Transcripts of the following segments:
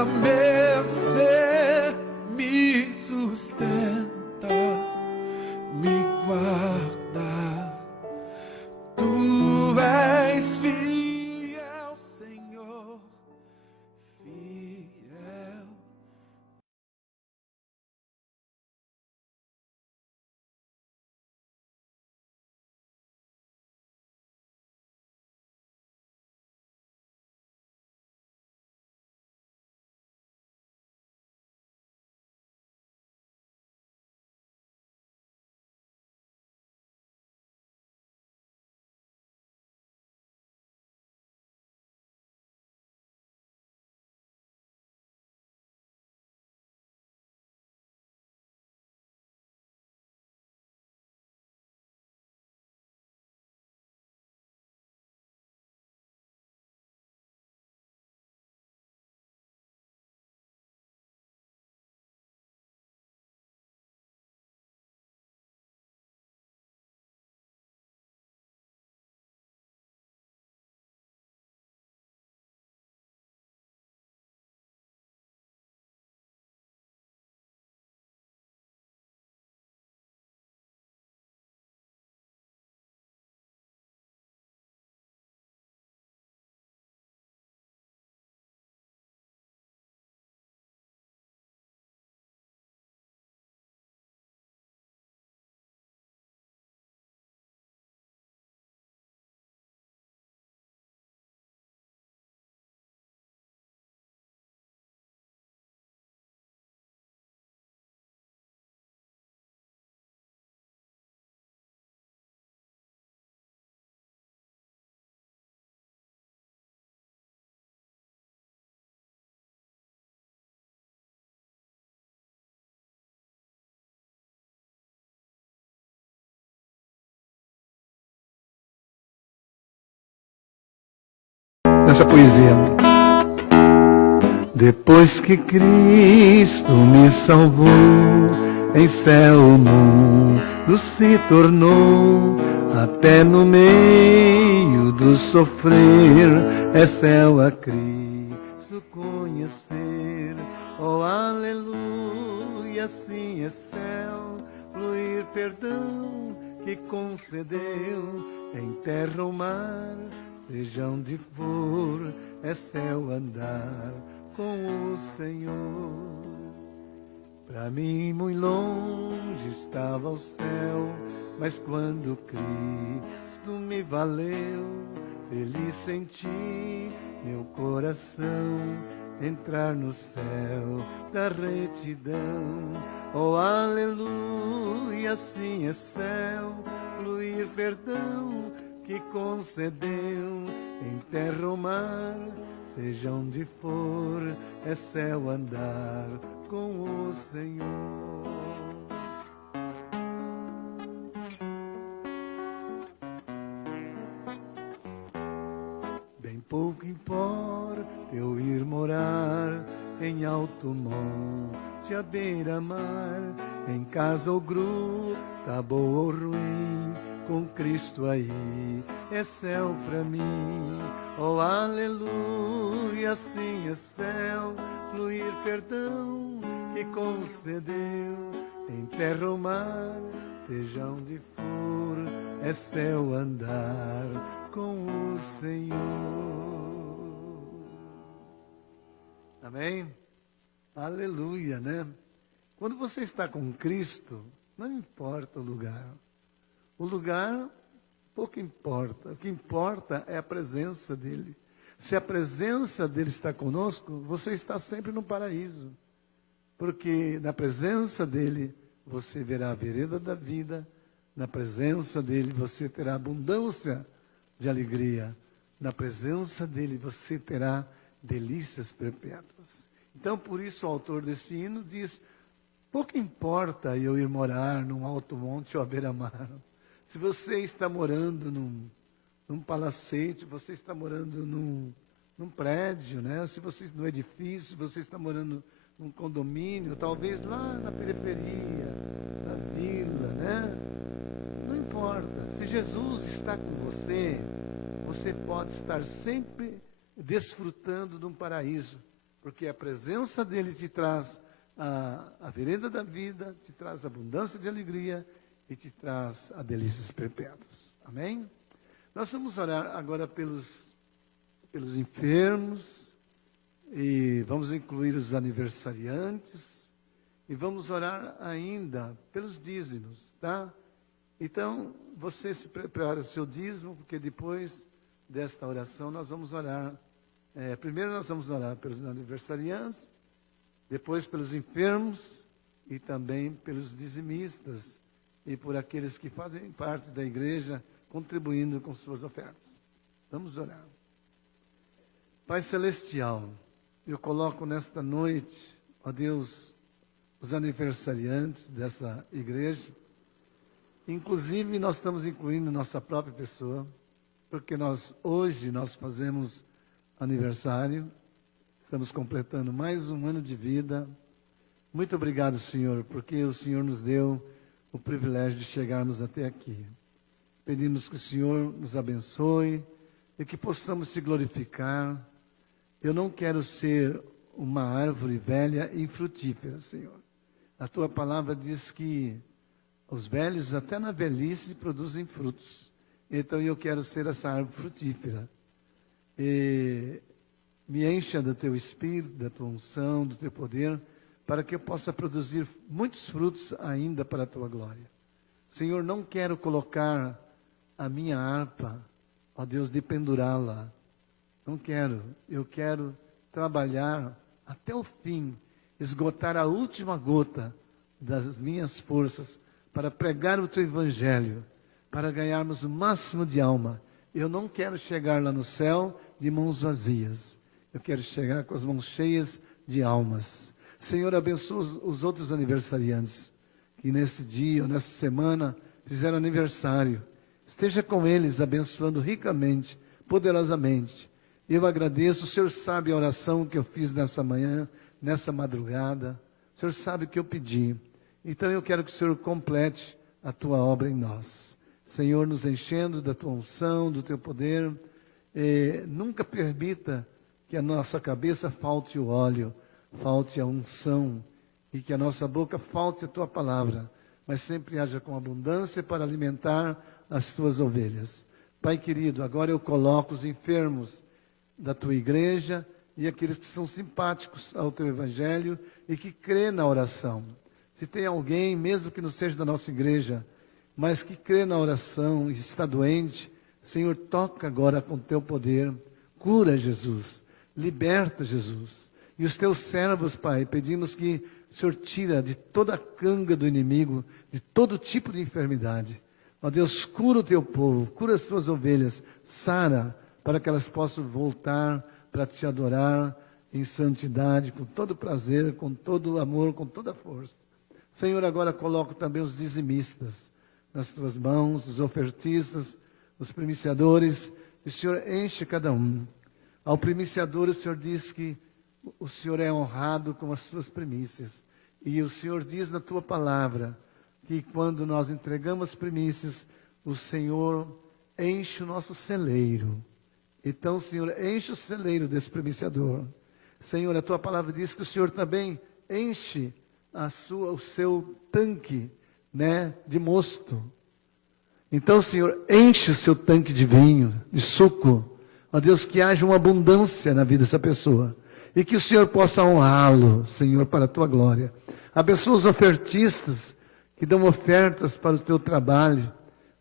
tua mercê me sustenta, me guarda. Tu és fiel, Senhor, fiel. Nessa poesia. Depois que Cristo me salvou, em céu o mundo se tornou, até no meio do sofrer, é céu a Cristo conhecer. Oh, aleluia, sim é céu, fluir perdão que concedeu, em terra ou mar, seja onde for, é céu andar com o Senhor. Para mim muito longe estava o céu, mas quando Cristo me valeu, feliz senti meu coração entrar no céu da retidão. Oh, aleluia, assim é céu, fluir perdão que concedeu, em terra ou mar, seja onde for, é céu andar com o Senhor. Bem pouco importa eu ir morar em alto monte à beira-mar, em casa ou gruta, boa ou ruim, com Cristo aí é céu pra mim. Oh, aleluia, assim é céu, fluir perdão que concedeu, em terra ou mar, seja onde for, é céu andar com o Senhor. Amém? Aleluia, né? Quando você está com Cristo, não importa o lugar. O lugar pouco importa. O que importa é a presença dele. Se a presença dele está conosco, você está sempre no paraíso. Porque na presença dele você verá a vereda da vida. Na presença dele você terá abundância de alegria. Na presença dele você terá delícias perpétuas. Então, por isso o autor desse hino diz: pouco importa eu ir morar num alto monte ou à beira-mar. Se você está morando num palacete, você está morando num prédio, né? Se você no edifício, você está morando num condomínio, talvez lá na periferia da vila, né? Não importa. Se Jesus está com você, você pode estar sempre desfrutando de um paraíso. porque a presença dele te traz a vereda da vida, te traz abundância de alegria e te traz a delícias perpétuas. Amém? Nós vamos orar agora pelos enfermos, e vamos incluir os aniversariantes, e vamos orar ainda pelos dízimos, tá? Então, você se prepara o seu dízimo, porque depois desta oração nós vamos orar. Primeiro nós vamos orar pelos aniversariantes, depois pelos enfermos e também pelos dizimistas e por aqueles que fazem parte da igreja, contribuindo com suas ofertas. Vamos orar. Pai Celestial, eu coloco nesta noite, ó Deus, os aniversariantes dessa igreja. Inclusive, nós estamos incluindo nossa própria pessoa, porque hoje nós fazemos aniversário, estamos completando mais um ano de vida. Muito obrigado, Senhor, porque o Senhor nos deu o privilégio de chegarmos até aqui. Pedimos que o Senhor nos abençoe e que possamos te glorificar. Eu não quero ser uma árvore velha e frutífera, Senhor. A tua palavra diz que os velhos, até na velhice, produzem frutos. Então eu quero ser essa árvore frutífera. E me encha do teu espírito, da tua unção, do teu poder, para que eu possa produzir muitos frutos ainda para a tua glória. Senhor, não quero colocar a minha harpa, ó Deus, de pendurá-la. Não quero. Eu quero trabalhar até o fim, esgotar a última gota das minhas forças para pregar o teu evangelho, para ganharmos o máximo de alma. Eu não quero chegar lá no céu de mãos vazias. Eu quero chegar com as mãos cheias de almas. Senhor, abençoa os outros aniversariantes que nesse dia ou nessa semana fizeram aniversário. Esteja com eles, abençoando ricamente, poderosamente. Eu agradeço, o Senhor sabe a oração que eu fiz nessa manhã, nessa madrugada. O Senhor sabe o que eu pedi. Então eu quero que o Senhor complete a tua obra em nós. Senhor, nos enchendo da tua unção, do teu poder. Nunca permita que a nossa cabeça falte o óleo, falte a unção, e que a nossa boca falte a tua palavra, mas sempre haja com abundância para alimentar as tuas ovelhas. Pai querido, agora eu coloco os enfermos da tua igreja e aqueles que são simpáticos ao teu evangelho e que crê na oração. Se tem alguém, mesmo que não seja da nossa igreja, mas que crê na oração e está doente, Senhor, toca agora com teu poder, cura Jesus, liberta Jesus. E os teus servos, Pai, pedimos que o Senhor tira de toda a canga do inimigo, de todo tipo de enfermidade. Ó Deus, cura o teu povo, cura as tuas ovelhas, sara, para que elas possam voltar para te adorar em santidade, com todo prazer, com todo amor, com toda força. Senhor, agora coloco também os dizimistas nas tuas mãos, os ofertistas, os primiciadores, e o Senhor enche cada um. Ao primiciador, o Senhor diz que o Senhor é honrado com as suas primícias. E o Senhor diz na tua palavra que quando nós entregamos primícias, o Senhor enche o nosso celeiro. Então, Senhor, enche o celeiro desse primiciador. Senhor, a tua palavra diz que o Senhor também enche o seu tanque, de mosto. Então, Senhor, enche o seu tanque de vinho, de suco. Ó Deus, que haja uma abundância na vida dessa pessoa. E que o Senhor possa honrá-lo, Senhor, para a tua glória. Abençoa os ofertistas que dão ofertas para o teu trabalho.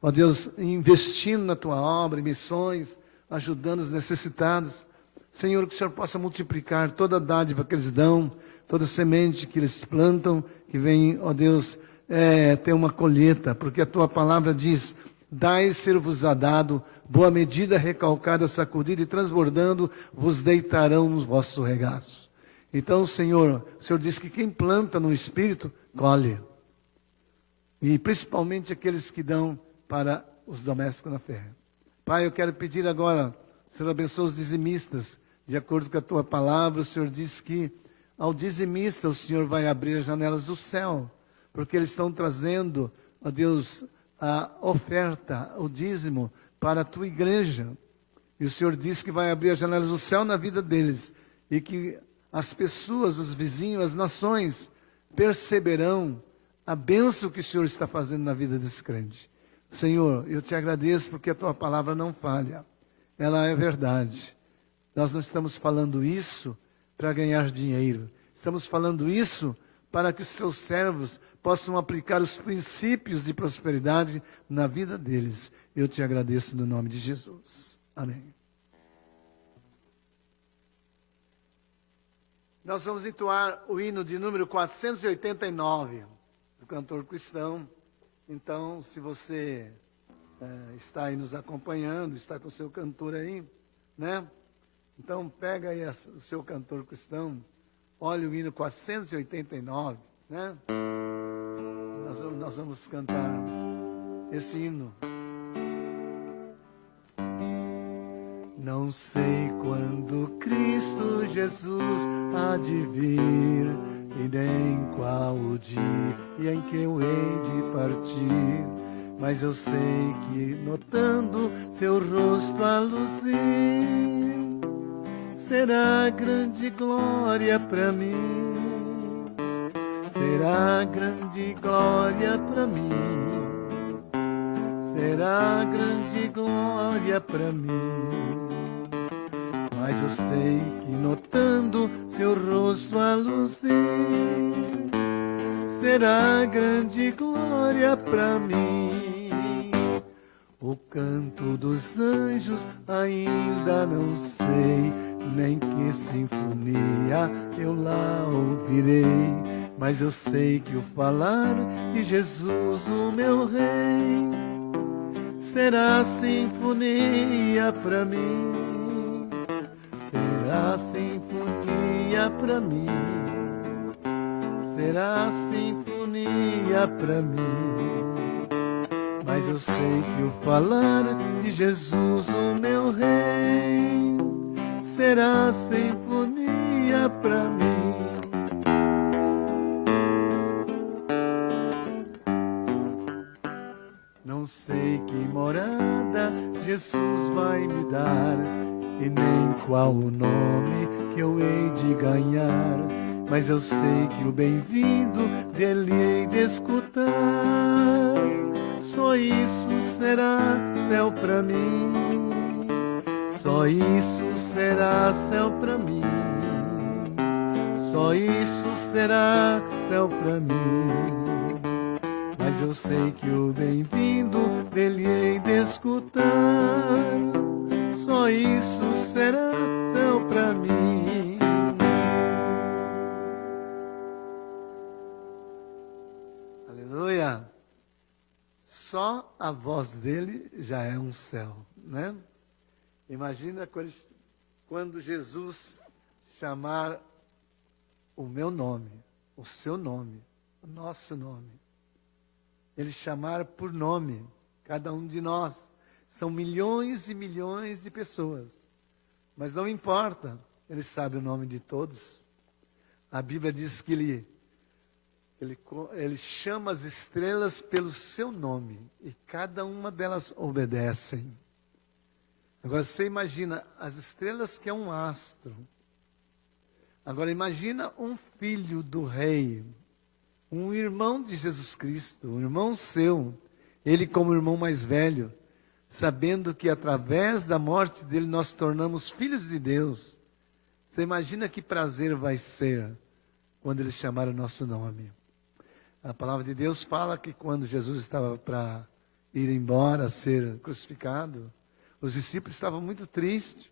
Ó Deus, investindo na tua obra, em missões, ajudando os necessitados. Senhor, que o Senhor possa multiplicar toda a dádiva que eles dão, toda semente que eles plantam, que vem, ó Deus, ter uma colheita, porque a tua palavra diz: dai ser-vos-á dado, boa medida, recalcada, sacudida e transbordando, vos deitarão nos vossos regaços. Então, Senhor, o Senhor diz que quem planta no Espírito, colhe. E principalmente aqueles que dão para os domésticos na fé. Pai, eu quero pedir agora, o Senhor abençoe os dizimistas, de acordo com a tua palavra. O Senhor diz que ao dizimista o Senhor vai abrir as janelas do céu, porque eles estão trazendo, ó Deus, a oferta, o dízimo para a tua igreja. E o Senhor diz que vai abrir as janelas do céu na vida deles, e que as pessoas, os vizinhos, as nações perceberão a bênção que o Senhor está fazendo na vida desse crente. Senhor, eu te agradeço porque a tua palavra não falha. Ela é verdade. Nós não estamos falando isso para ganhar dinheiro. Estamos falando isso para que os teus servos possam aplicar os princípios de prosperidade na vida deles. Eu te agradeço no nome de Jesus. Amém. Nós vamos entoar o hino de número 489, do cantor cristão. Então, se você está aí nos acompanhando, está com o seu cantor aí, né? Então, pega aí o seu cantor cristão, olha o hino 489, né? Nós vamos cantar esse hino. Não sei quando Cristo Jesus há de vir, e nem qual o dia em que eu hei de partir, mas eu sei que notando seu rosto a luzir, será grande glória para mim, será grande glória para mim, será grande glória para mim. Mas eu sei que notando seu rosto a luzir, será grande glória para mim. O canto dos anjos ainda não sei, nem que sinfonia eu lá ouvirei, mas eu sei que o falar de Jesus, o meu rei, será sinfonia para mim. Será sinfonia para mim, será sinfonia para mim. Mas eu sei que o falar de Jesus, o meu rei, será sinfonia para mim. Não sei que morada Jesus vai me dar, e nem qual o nome que eu hei de ganhar, mas eu sei que o bem-vindo dele hei de escutar. Só isso será céu para mim, só isso será céu para mim, só isso será céu para mim. Mas eu sei que o bem-vindo dele hei de escutar. Só isso será céu para mim. Aleluia. Só a voz dele já é um céu, né? Imagina quando Jesus chamar o meu nome, o seu nome, o nosso nome. Ele chamar por nome cada um de nós. São milhões e milhões de pessoas. Mas não importa, ele sabe o nome de todos. A Bíblia diz que ele chama as estrelas pelo seu nome. E cada uma delas obedecem. Agora você imagina as estrelas que é um astro. Agora imagina um filho do rei. Um irmão de Jesus Cristo. Um irmão seu. Ele como irmão mais velho. Sabendo que através da morte dele nós tornamos filhos de Deus. Você imagina que prazer vai ser quando ele chamar o nosso nome. A palavra de Deus fala que quando Jesus estava para ir embora, ser crucificado, os discípulos estavam muito tristes.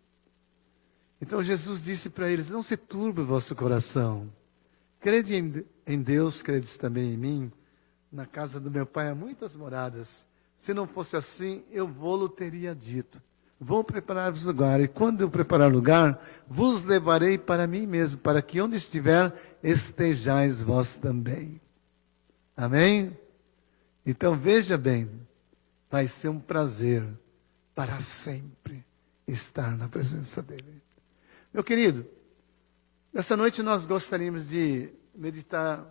Então Jesus disse para eles, não se turbe o vosso coração. Crede em Deus, credes também em mim. Na casa do meu pai há muitas moradas. Se não fosse assim, eu vou-lo teria dito. Vou preparar-vos lugar, e quando eu preparar lugar, vos levarei para mim mesmo, para que onde estiver, estejais vós também. Amém? Então veja bem, vai ser um prazer para sempre estar na presença dele. Meu querido, nessa noite nós gostaríamos de meditar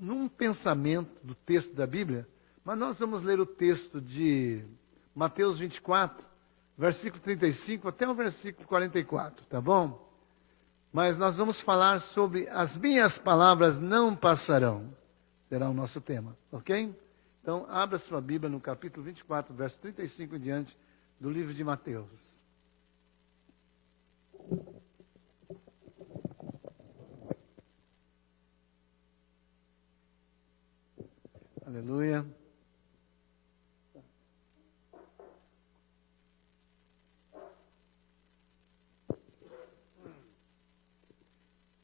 num pensamento do texto da Bíblia, mas nós vamos ler o texto de Mateus 24, versículo 35 até o versículo 44, tá bom? Mas nós vamos falar sobre as minhas palavras não passarão. Será o nosso tema, ok? Então, abra sua Bíblia no capítulo 24, verso 35 em diante, do livro de Mateus. Aleluia.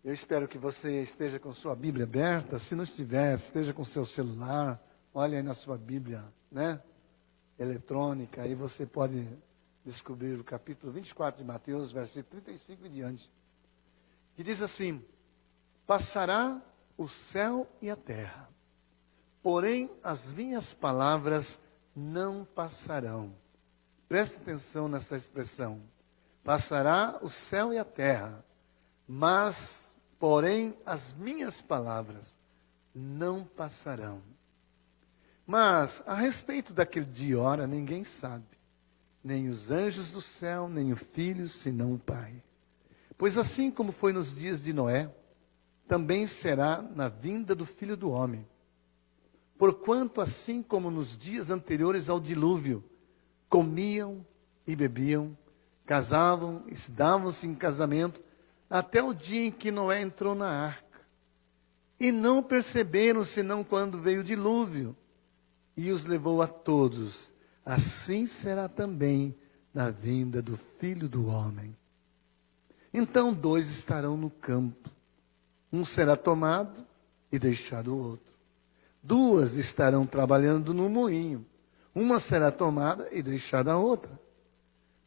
Eu espero que você esteja com sua Bíblia aberta. Se não estiver, esteja com seu celular. Olhe aí na sua Bíblia, né? Eletrônica. Aí você pode descobrir o capítulo 24 de Mateus, versículo 35 e diante. Que diz assim: passará o céu e a terra, porém as minhas palavras não passarão. Preste atenção nessa expressão. Passará o céu e a terra, mas, porém, as minhas palavras não passarão. Mas, a respeito daquele dia e hora, ninguém sabe, nem os anjos do céu, nem o Filho, senão o Pai. Pois assim como foi nos dias de Noé, também será na vinda do Filho do Homem. Porquanto, assim como nos dias anteriores ao dilúvio, comiam e bebiam, casavam e davam-se em casamento, até o dia em que Noé entrou na arca. E não perceberam, senão quando veio o dilúvio, e os levou a todos. Assim será também na vinda do Filho do Homem. Então 2 estarão no campo. Um será tomado e deixado o outro. 2 estarão trabalhando no moinho. Uma será tomada e deixada a outra.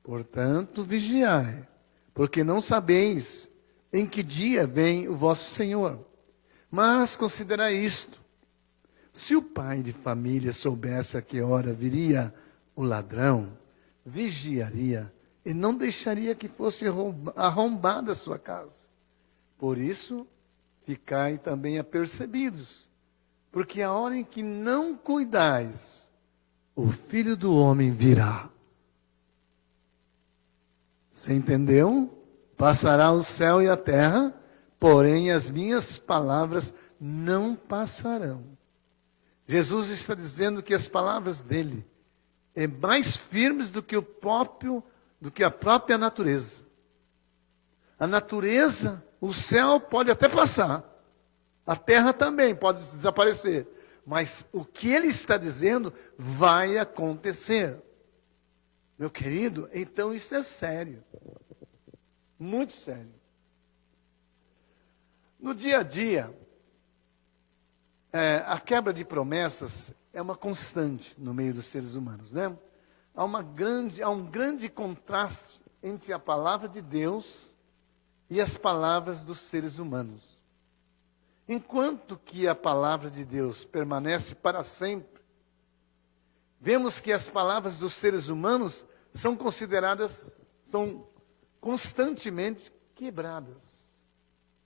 Portanto, vigiai, porque não sabeis em que dia vem o vosso Senhor. Mas considerai isto: se o pai de família soubesse a que hora viria o ladrão, vigiaria e não deixaria que fosse arrombada a sua casa. Por isso, ficai também apercebidos, porque a hora em que não cuidais, o Filho do Homem virá. Você entendeu? Passará o céu e a terra, porém as minhas palavras não passarão. Jesus está dizendo que as palavras dele é mais firmes do que a própria natureza. A natureza, o céu pode até passar, a terra também pode desaparecer, mas o que ele está dizendo vai acontecer. Meu querido, então isso é sério, muito sério. No dia a dia, a quebra de promessas é uma constante no meio dos seres humanos, né? Há um grande contraste entre a palavra de Deus e as palavras dos seres humanos. Enquanto que a palavra de Deus permanece para sempre, vemos que as palavras dos seres humanos são constantemente quebradas.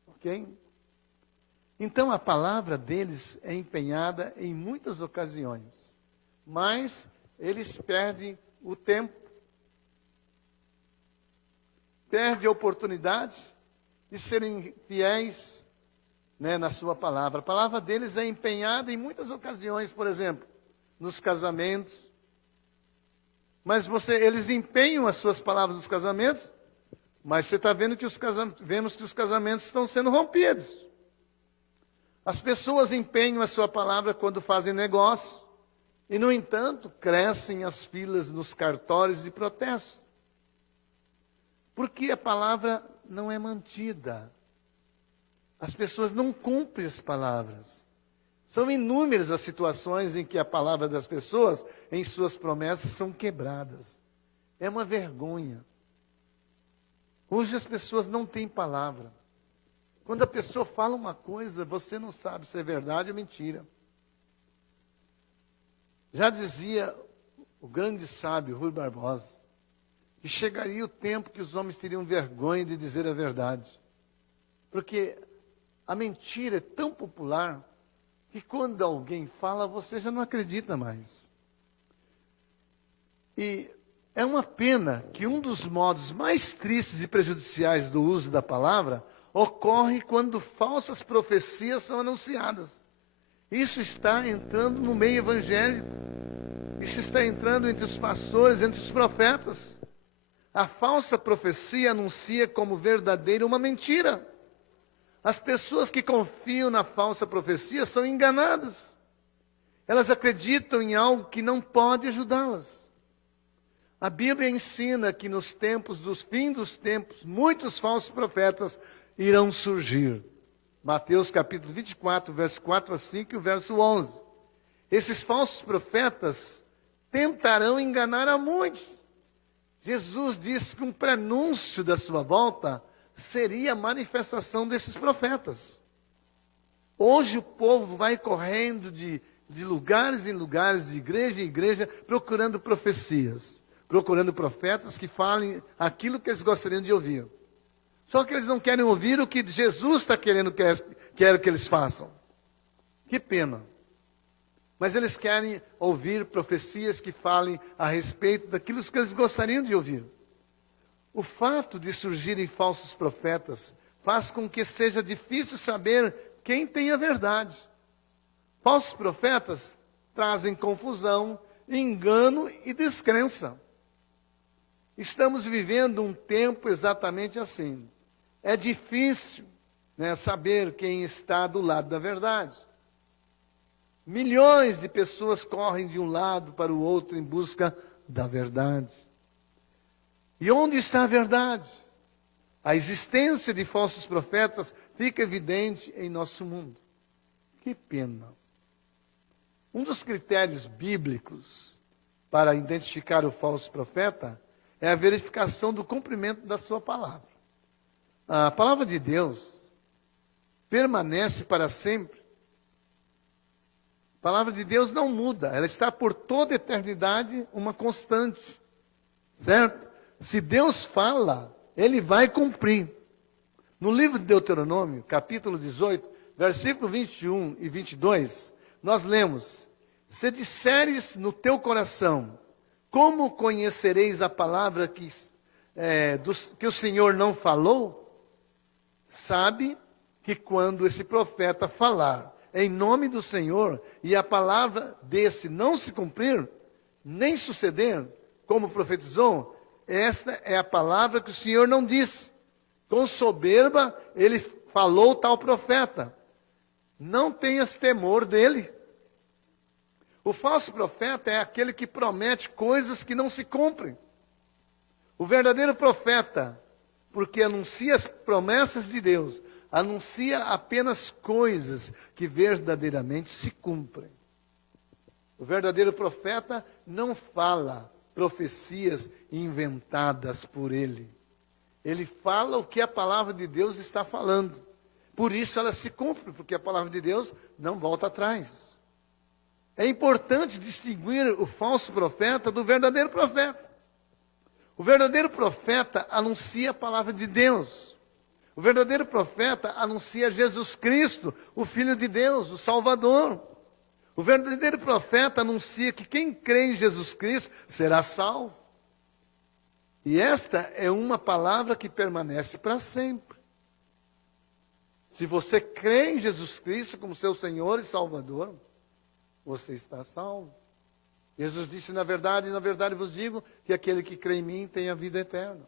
Ok? Então a palavra deles é empenhada em muitas ocasiões, mas eles perdem o tempo, perdem a oportunidade de serem fiéis, né, na sua palavra. A palavra deles é empenhada em muitas ocasiões, por exemplo, nos casamentos. Mas eles empenham as suas palavras nos casamentos, mas você está vendo que vemos que os casamentos estão sendo rompidos. As pessoas empenham a sua palavra quando fazem negócio, e, no entanto, crescem as filas nos cartórios de protesto. Porque a palavra não é mantida. As pessoas não cumprem as palavras. São inúmeras as situações em que a palavra das pessoas, em suas promessas, são quebradas. É uma vergonha. Hoje as pessoas não têm palavra. Quando a pessoa fala uma coisa, você não sabe se é verdade ou mentira. Já dizia o grande sábio Rui Barbosa, que chegaria o tempo que os homens teriam vergonha de dizer a verdade. Porque a mentira é tão popular que quando alguém fala, você já não acredita mais. E é uma pena que um dos modos mais tristes e prejudiciais do uso da palavra, ocorre quando falsas profecias são anunciadas. Isso está entrando no meio evangélico. Isso está entrando entre os pastores, entre os profetas. A falsa profecia anuncia como verdadeira uma mentira. As pessoas que confiam na falsa profecia são enganadas. Elas acreditam em algo que não pode ajudá-las. A Bíblia ensina que nos tempos dos fim dos tempos, muitos falsos profetas irão surgir. Mateus capítulo 24, verso 4 a 5 e o verso 11. Esses falsos profetas tentarão enganar a muitos. Jesus disse que um prenúncio da sua volta seria a manifestação desses profetas. Hoje o povo vai correndo de lugares em lugares, de igreja em igreja, procurando profecias, procurando profetas que falem aquilo que eles gostariam de ouvir. Só que eles não querem ouvir o que Jesus está querendo quer que eles façam. Que pena. Mas eles querem ouvir profecias que falem a respeito daquilo que eles gostariam de ouvir. O fato de surgirem falsos profetas faz com que seja difícil saber quem tem a verdade. Falsos profetas trazem confusão, engano e descrença. Estamos vivendo um tempo exatamente assim. É difícil, saber quem está do lado da verdade. Milhões de pessoas correm de um lado para o outro em busca da verdade. E onde está a verdade? A existência de falsos profetas fica evidente em nosso mundo. Que pena. Um dos critérios bíblicos para identificar o falso profeta é a verificação do cumprimento da sua palavra. A palavra de Deus permanece para sempre. A palavra de Deus não muda, ela está por toda a eternidade uma constante. Certo? Se Deus fala, Ele vai cumprir. No livro de Deuteronômio, capítulo 18, versículo 21 e 22, nós lemos: se disseres no teu coração, como conhecereis a palavra que o Senhor não falou? Sabe que quando esse profeta falar em nome do Senhor, e a palavra desse não se cumprir, nem suceder, como profetizou, esta é a palavra que o Senhor não disse. Com soberba, ele falou tal profeta. Não tenhas temor dele. O falso profeta é aquele que promete coisas que não se cumprem. O verdadeiro profeta, porque anuncia as promessas de Deus, anuncia apenas coisas que verdadeiramente se cumprem. O verdadeiro profeta não fala profecias inventadas por ele. Ele fala o que a palavra de Deus está falando. Por isso ela se cumpre, porque a palavra de Deus não volta atrás. É importante distinguir o falso profeta do verdadeiro profeta. O verdadeiro profeta anuncia a palavra de Deus. O verdadeiro profeta anuncia Jesus Cristo, o Filho de Deus, o Salvador. O verdadeiro profeta anuncia que quem crê em Jesus Cristo será salvo. E esta é uma palavra que permanece para sempre. Se você crê em Jesus Cristo como seu Senhor e Salvador, você está salvo. Jesus disse, na verdade vos digo, que aquele que crê em mim tem a vida eterna.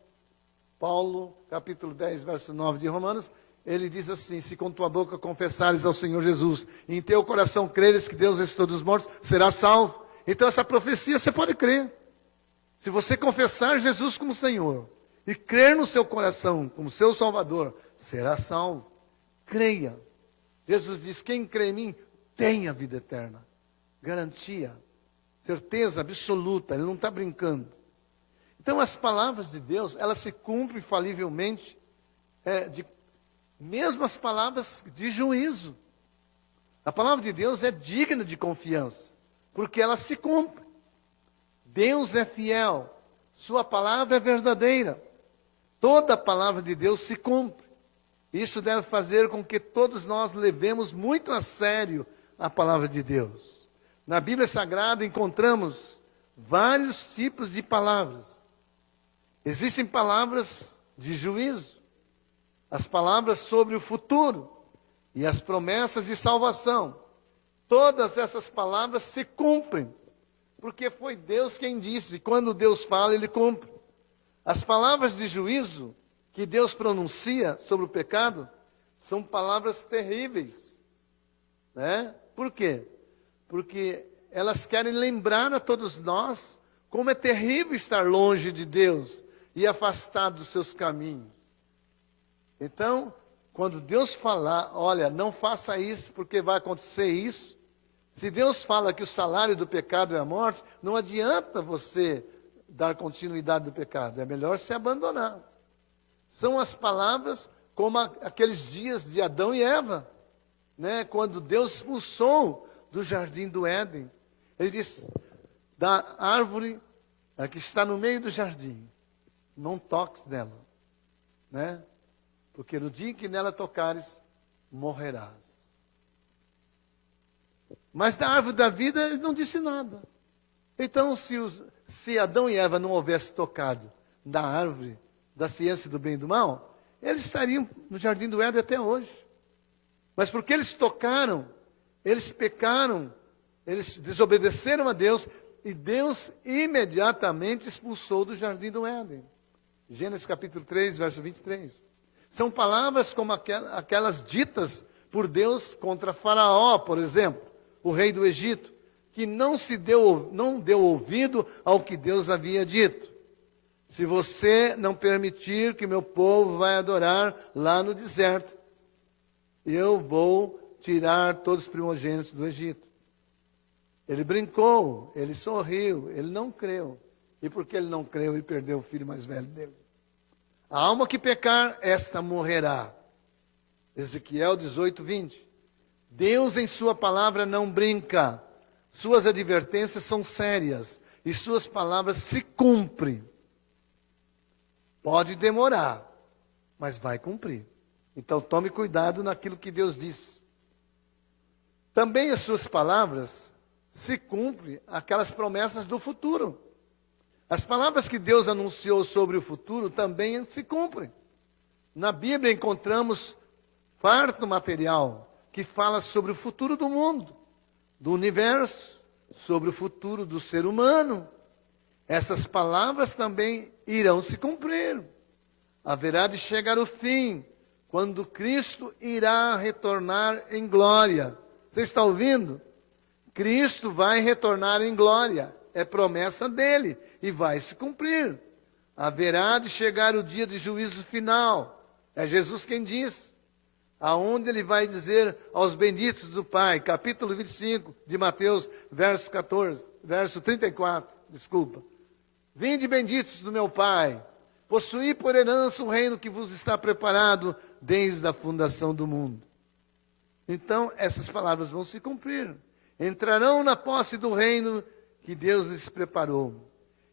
Paulo, capítulo 10, verso 9 de Romanos, ele diz assim: se com tua boca confessares ao Senhor Jesus, e em teu coração creres que Deus ressuscitou dos mortos, serás salvo. Então essa profecia você pode crer. Se você confessar Jesus como Senhor, e crer no seu coração como seu Salvador, será salvo. Creia. Jesus diz, quem crê em mim, tem a vida eterna. Garantia, certeza absoluta, ele não está brincando. Então as palavras de Deus, elas se cumprem infalivelmente, mesmo as palavras de juízo. A palavra de Deus é digna de confiança, porque ela se cumpre. Deus é fiel, sua palavra é verdadeira. Toda a palavra de Deus se cumpre. Isso deve fazer com que todos nós levemos muito a sério a palavra de Deus. Na Bíblia Sagrada encontramos vários tipos de palavras. Existem palavras de juízo. as palavras sobre o futuro e as promessas de salvação. Todas essas palavras se cumprem, porque foi Deus quem disse, e quando Deus fala, Ele cumpre. As palavras de juízo que Deus pronuncia sobre o pecado são palavras terríveis, né? Por quê? Porque elas querem lembrar a todos nós como é terrível estar longe de Deus e afastado dos seus caminhos. Então, quando Deus falar, olha, não faça isso porque vai acontecer isso. Se Deus fala que o salário do pecado é a morte, não adianta você dar continuidade do pecado, é melhor se abandonar. São as palavras como aqueles dias de Adão e Eva, né? Quando Deus expulsou do jardim do Éden. Ele disse, da árvore que está no meio do jardim, não toques nela, né? Porque no dia em que nela tocares, morrerás. Mas da árvore da vida, ele não disse nada. Então, se Adão e Eva não houvessem tocado da árvore da ciência do bem e do mal, eles estariam no jardim do Éden até hoje. Mas porque eles tocaram, eles pecaram, eles desobedeceram a Deus, e Deus imediatamente expulsou do jardim do Éden. Gênesis capítulo 3, verso 23. São palavras como aquelas ditas por Deus contra Faraó, por exemplo, o rei do Egito, que não deu ouvido ao que Deus havia dito. Se você não permitir que meu povo vai adorar lá no deserto, eu vou tirar todos os primogênitos do Egito. Ele brincou, ele sorriu, ele não creu. E porque ele não creu, ele perdeu o filho mais velho dele. A alma que pecar, esta morrerá. Ezequiel 18, 20. Deus em sua palavra não brinca. Suas advertências são sérias. E suas palavras se cumprem. Pode demorar, mas vai cumprir. Então tome cuidado naquilo que Deus diz. Também as suas palavras se cumprem aquelas promessas do futuro. As palavras que Deus anunciou sobre o futuro também se cumprem. Na Bíblia encontramos farto material que fala sobre o futuro do mundo, do universo, sobre o futuro do ser humano. Essas palavras também irão se cumprir. Haverá de chegar o fim, quando Cristo irá retornar em glória. Você está ouvindo? Cristo vai retornar em glória. É promessa dele e vai se cumprir. Haverá de chegar o dia de juízo final. É Jesus quem diz. Aonde ele vai dizer aos benditos do Pai, capítulo 25 de Mateus, verso 34, desculpa. Vinde benditos do meu Pai, possuí por herança um reino que vos está preparado desde a fundação do mundo. Então, essas palavras vão se cumprir. Entrarão na posse do reino que Deus lhes preparou.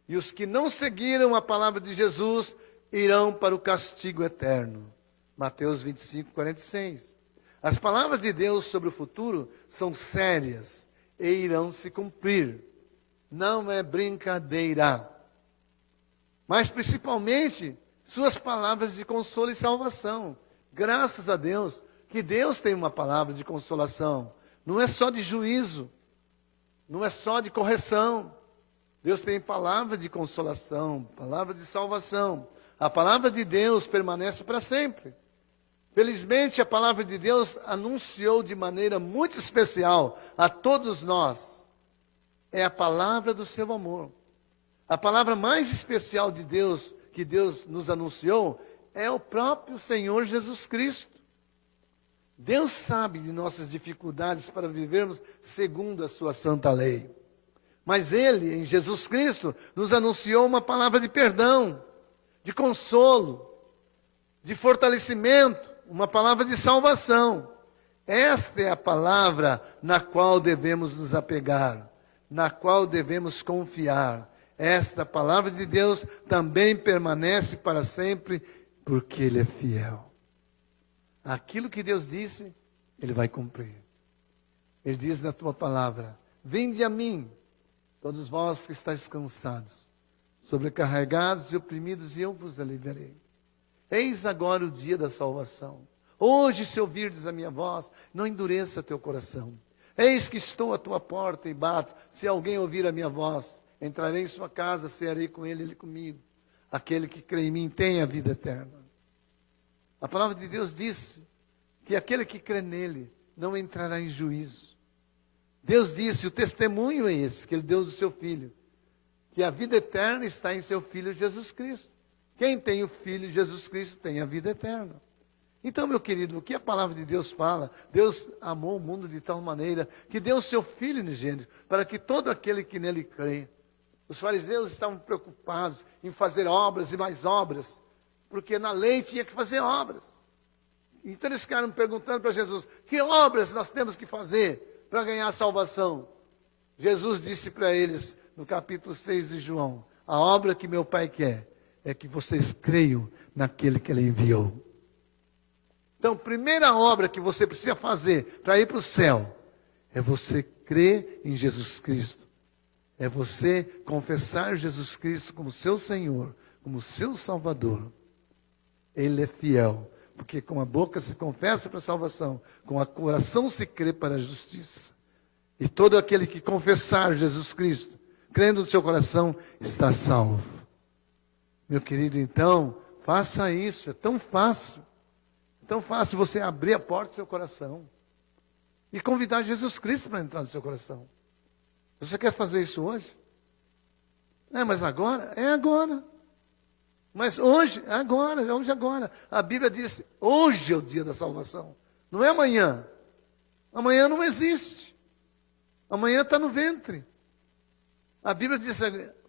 E os que não seguiram a palavra de Jesus irão para o castigo eterno. Mateus 25, 46. As palavras de Deus sobre o futuro são sérias e irão se cumprir. Não é brincadeira. Mas principalmente suas palavras de consolo e salvação. Graças a Deus que Deus tem uma palavra de consolação. Não é só de juízo, não é só de correção. Deus tem palavra de consolação, palavra de salvação. A palavra de Deus permanece para sempre. Felizmente, a palavra de Deus anunciou de maneira muito especial a todos nós. É a palavra do seu amor. A palavra mais especial de Deus, que Deus nos anunciou, é o próprio Senhor Jesus Cristo. Deus sabe de nossas dificuldades para vivermos segundo a sua santa lei. Mas Ele, em Jesus Cristo, nos anunciou uma palavra de perdão, de consolo, de fortalecimento, uma palavra de salvação. Esta é a palavra na qual devemos nos apegar, na qual devemos confiar. Esta palavra de Deus também permanece para sempre, porque Ele é fiel. Aquilo que Deus disse, Ele vai cumprir. Ele diz na tua palavra: vinde a mim, todos vós que estáis cansados, sobrecarregados e oprimidos, e eu vos aliviarei. Eis agora o dia da salvação. Hoje, se ouvirdes a minha voz, não endureça teu coração. Eis que estou à tua porta e bato. Se alguém ouvir a minha voz, entrarei em sua casa, cearei com ele, ele comigo. Aquele que crê em mim tem a vida eterna. A palavra de Deus diz que aquele que crê nele não entrará em juízo. Deus disse, o testemunho é esse, que ele deu do seu Filho, que a vida eterna está em seu Filho Jesus Cristo. Quem tem o Filho Jesus Cristo tem a vida eterna. Então, meu querido, o que a palavra de Deus fala? Deus amou o mundo de tal maneira que deu o seu Filho unigênito, para que todo aquele que nele crê. Os fariseus estavam preocupados em fazer obras e mais obras, porque na lei tinha que fazer obras. Então eles ficaram perguntando para Jesus, que obras nós temos que fazer para ganhar a salvação? Jesus disse para eles, no capítulo 6 de João, a obra que meu Pai quer é que vocês creiam naquele que Ele enviou. Então, a primeira obra que você precisa fazer para ir para o céu é você crer em Jesus Cristo. É você confessar Jesus Cristo como seu Senhor, como seu Salvador. Ele é fiel, porque com a boca se confessa para a salvação, com o coração se crê para a justiça. E todo aquele que confessar Jesus Cristo, crendo no seu coração, está salvo. Meu querido, então, faça isso, é tão fácil. Tão fácil você abrir a porta do seu coração e convidar Jesus Cristo para entrar no seu coração. Você quer fazer isso hoje? Mas agora? É agora. Mas hoje? É agora, é hoje agora. A Bíblia diz, hoje é o dia da salvação. Não é amanhã. Amanhã não existe. Amanhã está no ventre. A Bíblia diz,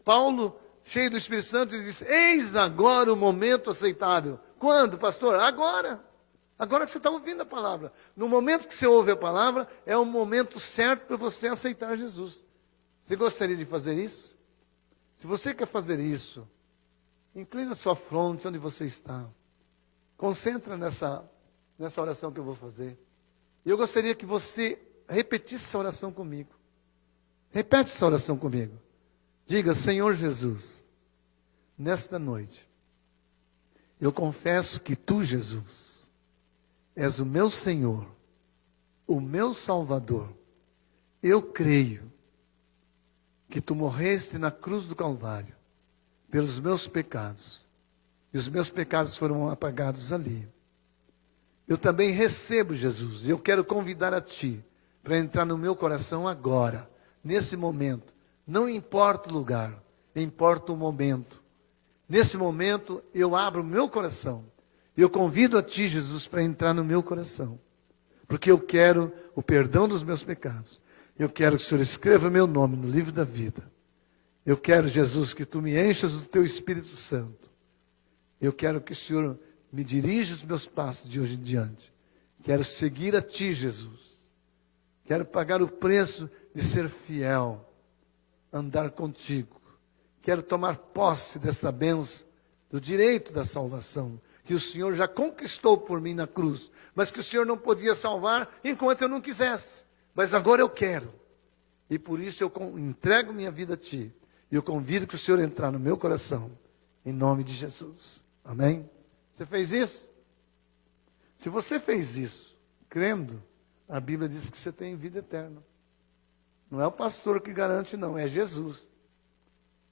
Paulo, cheio do Espírito Santo, diz, eis agora o momento aceitável. Quando, pastor? Agora. Agora que você está ouvindo a palavra. No momento que você ouve a palavra, é o momento certo para você aceitar Jesus. Você gostaria de fazer isso? Se você quer fazer isso, inclina sua fronte onde você está. Concentra nessa oração que eu vou fazer. E eu gostaria que você repetisse essa oração comigo. Repete essa oração comigo. Diga, Senhor Jesus, nesta noite, eu confesso que Tu, Jesus, és o meu Senhor, o meu Salvador. Eu creio que Tu morreste na cruz do Calvário pelos meus pecados. E os meus pecados foram apagados ali. Eu também recebo, Jesus, e eu quero convidar a Ti para entrar no meu coração agora, nesse momento. Não importa o lugar, importa o momento. Nesse momento, eu abro o meu coração. Eu convido a Ti, Jesus, para entrar no meu coração. Porque eu quero o perdão dos meus pecados. Eu quero que o Senhor escreva meu nome no livro da vida. Eu quero, Jesus, que Tu me enchas do Teu Espírito Santo. Eu quero que o Senhor me dirija os meus passos de hoje em diante. Quero seguir a Ti, Jesus. Quero pagar o preço de ser fiel, andar contigo. Quero tomar posse desta bênção, do direito da salvação, que o Senhor já conquistou por mim na cruz, mas que o Senhor não podia salvar enquanto eu não quisesse. Mas agora eu quero. E por isso eu entrego minha vida a Ti. E eu convido que o Senhor entrar no meu coração, em nome de Jesus. Amém? Você fez isso? Se você fez isso, crendo, a Bíblia diz que você tem vida eterna. Não é o pastor que garante, não, é Jesus.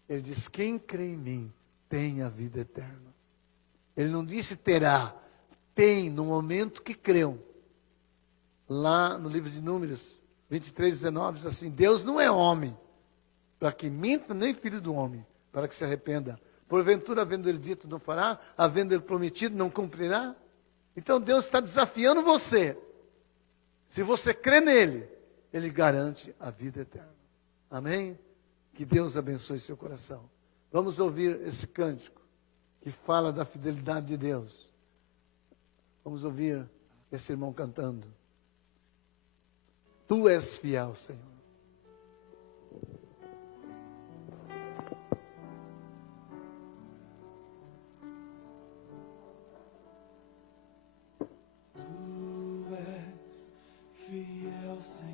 Ele diz, quem crê em mim tem a vida eterna. Ele não disse terá, tem no momento que creu. Lá no livro de Números 23:19 diz assim, Deus não é homem, para que minta, nem filho do homem, para que se arrependa. Porventura, havendo ele dito, não fará, havendo ele prometido, não cumprirá. Então Deus está desafiando você. Se você crê nele, ele garante a vida eterna. Amém? Que Deus abençoe seu coração. Vamos ouvir esse cântico que fala da fidelidade de Deus. Vamos ouvir esse irmão cantando. Tu és fiel, Senhor. Tu és fiel, Senhor,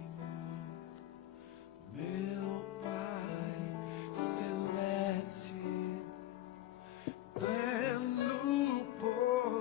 meu Pai celeste, pleno poder.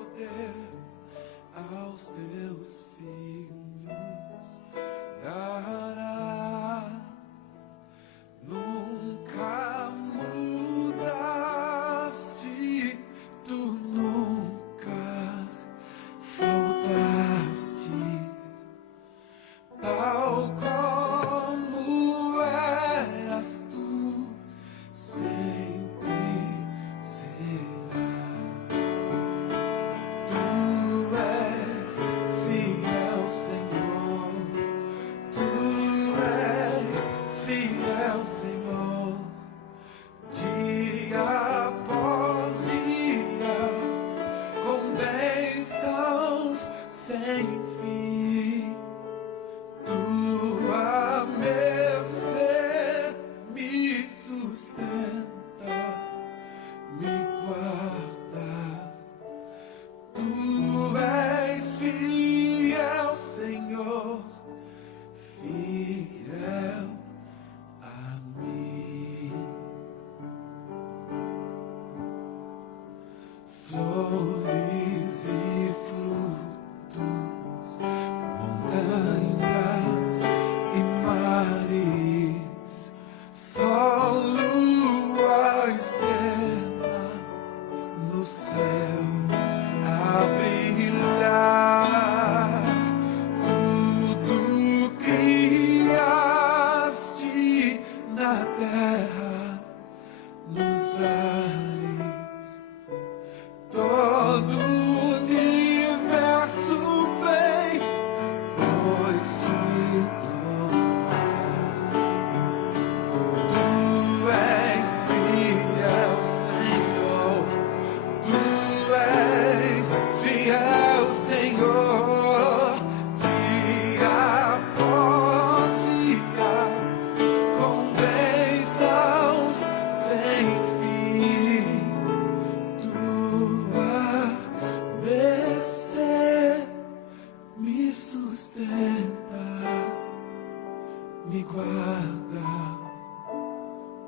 guarda.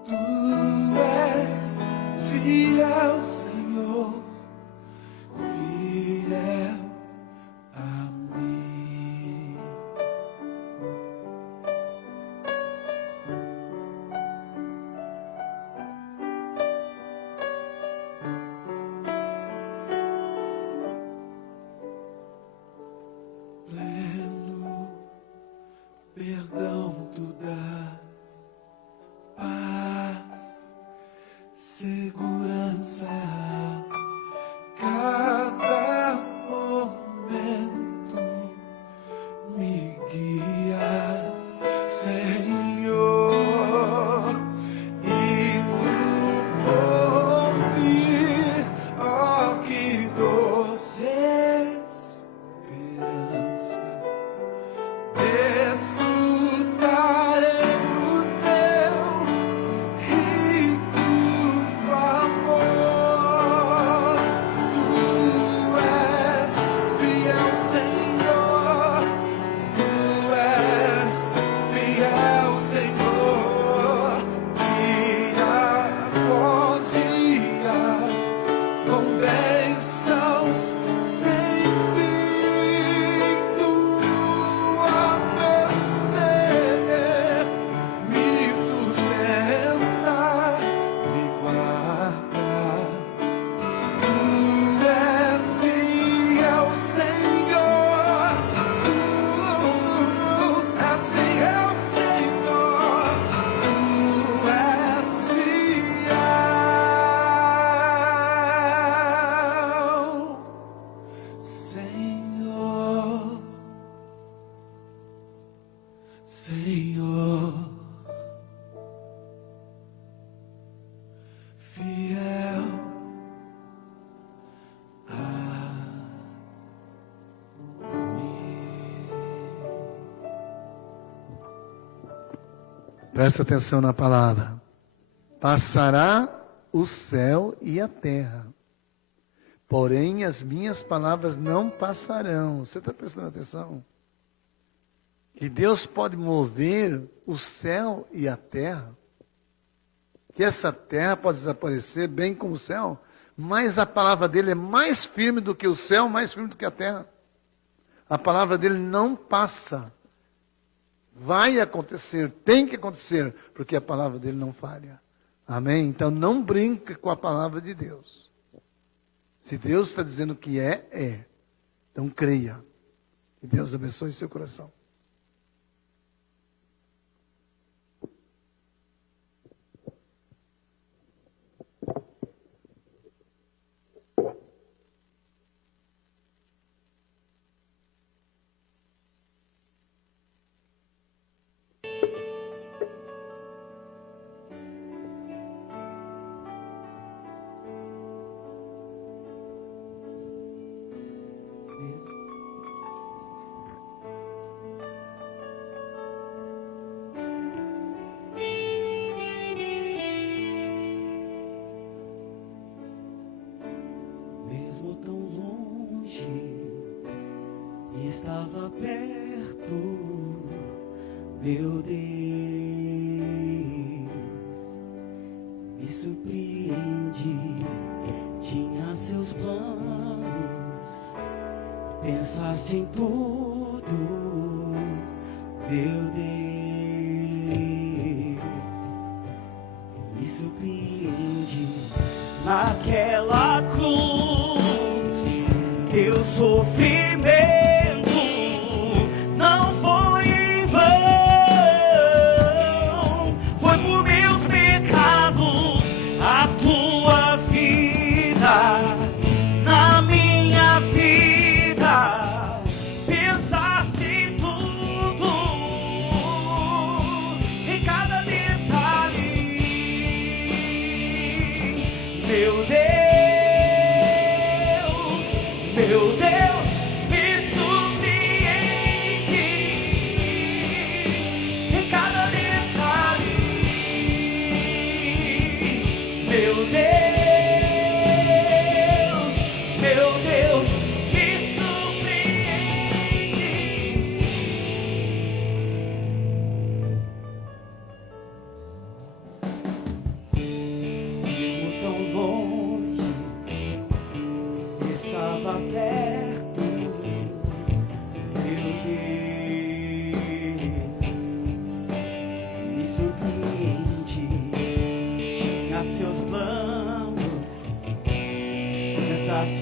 Tu és fiel, Senhor, fiel a mim. Pleno perdão tu dás, paz, segurança, cada momento me guias, Senhor, e no ouvir, oh, que doce esperança. Desfrutarei do teu rico favor. Tu és fiel, Senhor. Tu és fiel, Senhor. Dia após dia, com bênçãos sem fim. Tua mercê me sustenta, me guarda. Tu és fiel, Senhor. Tu és fiel, Senhor. Tu és fiel, Senhor. Senhor, fiel a mim. Presta atenção na palavra. Passará o céu e a terra, porém as minhas palavras não passarão. Você está prestando atenção? Que Deus pode mover o céu e a terra, que essa terra pode desaparecer bem como o céu, mas a palavra dele é mais firme do que o céu, mais firme do que a terra. A palavra dele não passa. Vai acontecer, tem que acontecer, porque a palavra dele não falha. Amém? Então não brinque com a palavra de Deus. Se Deus está dizendo que é, é. Então creia. Que Deus abençoe seu coração. Mesmo tão longe, estava perto, meu Deus, me surpreende, tinha seus planos, pensaste em tudo, meu Deus, me surpreende, naquela cruz, teu sofrimento não foi em vão, foi por meus pecados a tua vida, na minha vida, pensaste em tudo, em cada detalhe, meu Deus,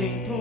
sem